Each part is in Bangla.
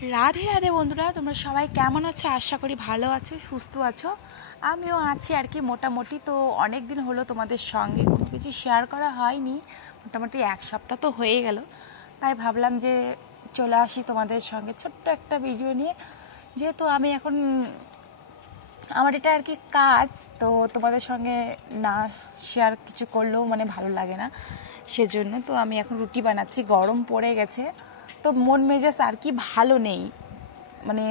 রাধে রাধে বন্ধুরা, তোমরা সবাই কেমন আছো? আশা করি ভালো আছো, সুস্থ আছো। আমিও আছি আর কি মোটামুটি। তো অনেক দিন হলো তোমাদের সঙ্গে কোনো কিছু শেয়ার করা হয়নি, মোটামুটি এক সপ্তাহ তো হয়ে গেল। তাই ভাবলাম যে চলে আসি তোমাদের সঙ্গে ছোট্ট একটা ভিডিও নিয়ে। যেহেতু আমি এখন আমার এটা আর কি কাজ, তো তোমাদের সঙ্গে না শেয়ার কিছু করলেও মানে ভালো লাগে না, সেজন্য তো আমি এখন রুটি বানাচ্ছি। গরম পড়ে গেছে, তো মন মেজাজ আর কি ভালো নেই, মানে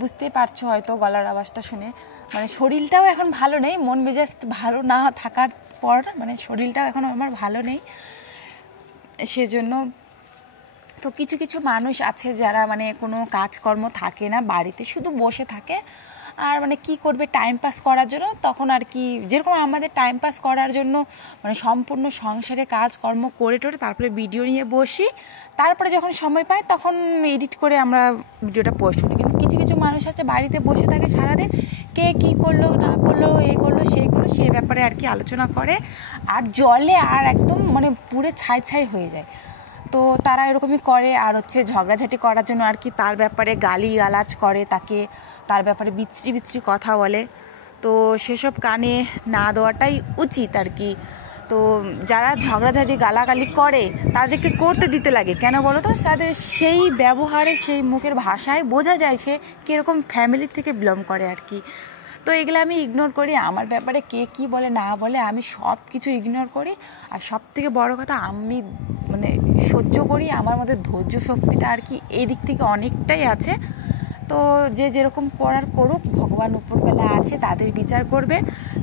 বুঝতেই পারছো হয়তো গলার আওয়াজটা শুনে। মানে শরীরটাও এখন ভালো নেই, মন মেজাজ ভালো না থাকার পর মানে শরীরটাও এখন আমার ভালো নেই, সেজন্য। তো কিছু কিছু মানুষ আছে যারা মানে কোনো কাজকর্ম থাকে না, বাড়িতে শুধু বসে থাকে আর মানে কি করবে টাইম পাস করার জন্য, তখন আর কি যেরকম আমাদের টাইম পাস করার জন্য মানে সম্পূর্ণ সংসারে কাজকর্ম করে টোরে তারপরে ভিডিও নিয়ে বসি, তারপরে যখন সময় পাই তখন এডিট করে আমরা ভিডিওটা পোস্ট করি। কিন্তু কিছু কিছু মানুষ আছে বাড়িতে বসে থাকে সারাদিন, কে কী করলো না করলো, এ করলো সেই করলো, সেই ব্যাপারে আর কি আলোচনা করে আর জলে আর একদম মানে পুরো ছাই ছাই হয়ে যায়। তো তারা এরকমই করে আর হচ্ছে ঝগড়াঝাটি করার জন্য আর কি তার ব্যাপারে গালি গালাজ করে, তাকে তার ব্যাপারে বিচ্ছিরি বিচ্ছিরি কথা বলে। তো সেসব কানে না দেওয়াটাই উচিত আর কি। তো যারা ঝগড়াঝাটি গালাগালি করে তাদেরকে করতে দিতে লাগে কেন বলো তো? তাদের সেই ব্যবহারে সেই মুখের ভাষায় বোঝা যায় সে কীরকম ফ্যামিলি থেকে বিলং করে আর কি। তো এগুলো আমি ইগনোর করি, আমার ব্যাপারে কে কী বলে না বলে আমি সব কিছু ইগনোর করি। আর সব থেকে বড় কথা, আমি মানে সহ্য করি, আমার মধ্যে ধৈর্য শক্তিটা আর কি এই দিক থেকে অনেকটাই আছে। তো যে যেরকম করার করুক, ভগবান উপরবেলা আছে, তাদের বিচার করবে।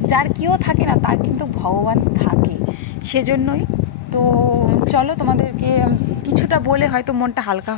যার কেউ থাকে না তার কিন্তু ভগবান থাকে, সেজন্যই। তো চলো তোমাদেরকে কিছুটা বলে হয়তো মনটা হালকা